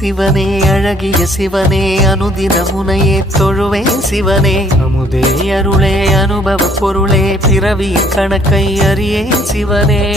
சிவனே அழகிய சிவனே அனுதின முனையே தொழுவேன் சிவனே. அமுதே. அருளே அனுபவ பொருளே பிறவி கணக்கை அறியேன் சிவனே.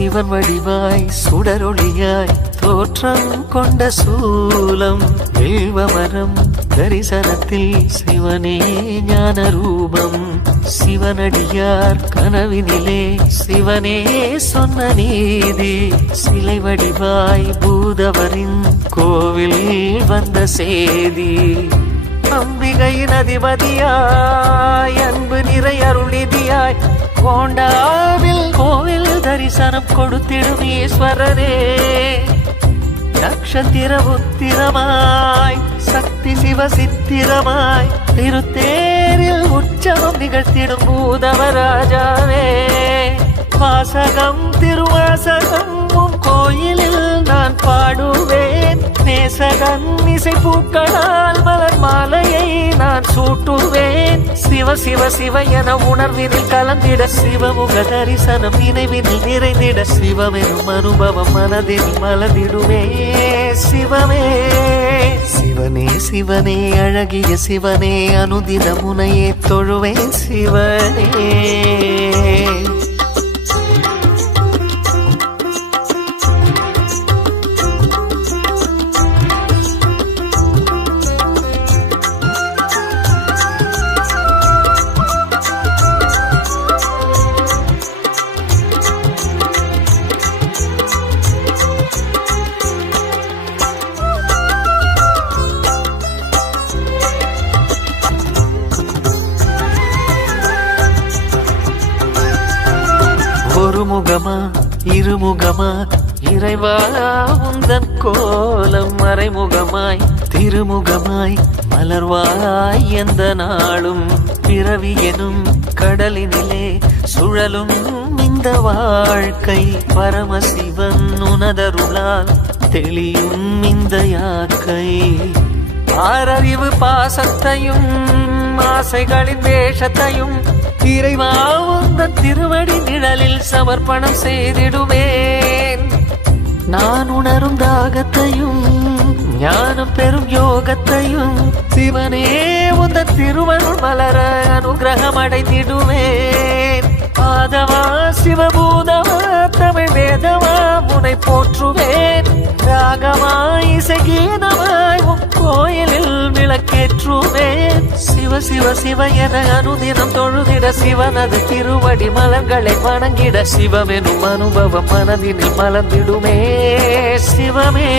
சிவன் வடிவாய் சுடரொளியாய் தோற்றம் கொண்ட சூலம் வில்வமரம் தரிசனத்தில் சிவனே ஞான ரூபம் சிவனடியார் கனவினிலே சிவனே சொன்ன நீதி. சிலை வடிவாய் பூதவரின் கோவில் வந்த செய்தி அம்பிகையின் அதிபதியாய் அன்பு நிறை அருளிதியாய் கோண்டாவில் தரிசனம் கொடுத்திடும் ஈஸ்வரரே. நட்சத்திர உத்திரமாய் சக்தி சிவ சித்திரமாய் திருத்தேரில் உற்சவம் நிகழ்த்திடும் பூதவராஜாவே. வாசகம் திருவாசகம் திரும்பும் கோயிலில் நான் பாடுவேன். நேசகன் இசை பூக்களால் மலர் மாலையை நான் சூட்டுவேன். சிவ சிவ சிவ என உணர்வினில் கலந்திட சிவமுக தரிசனம் நினைவினில் நிறைந்திட சிவமெனும் அனுபவம் மனதில் மலர்ந்திடுமே. சிவமே சிவனே சிவனே அழகிய சிவனே அனுதின முனையே தொழுவேன். சிவனே. முகமா இருமுகமா இறைவா உந்தன் கோலம் மறைமுகமாய் திருமுகமாய் மலர்வாய் எந்த நாளும் பிறவி எனும் கடலினிலே சுழலும் இந்த வாழ்க்கை பரமசிவன் உனதருளால் தெளியும் இந்த யாக்கை. ஆறறிவு பாசத்தையும் ஆசைகளின் வேஷத்தையும் இறைவா உந்த திருவடி நிழலில் சமர்ப்பணம் செய்திடுவேன். நான் உணரும் தாகத்தையும் ஞானம் பெறும் யோகத்தையும் சிவனே உந்த திருவருள் மலர அனுகிரகம் அடைந்திடுவேன். பாதவா சிவபூதவா தமிழ் வேதவா முனை போற்றுவேன். ராகவா இசைகீதமாய் உன் ஏற்றுவேன் சிவ சிவ சிவ என அனுதினம் தொழுதிட சிவனது திருவடி மலர்களை வணங்கிட சிவமெனும் அனுபவம் மனதினில் மலர்ந்திடுமே. சிவமே.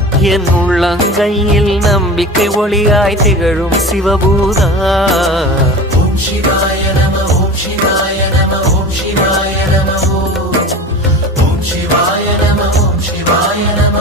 என் உள்ளங்கையில் நம்பிக்கை ஒளியாய் திகழும் சிவபூதா. ஓம் சிவாய நம ஓம் சிவாய நம ஓம் சிவாய நம ஓம் சிவாய நம ஓம் சிவாய நம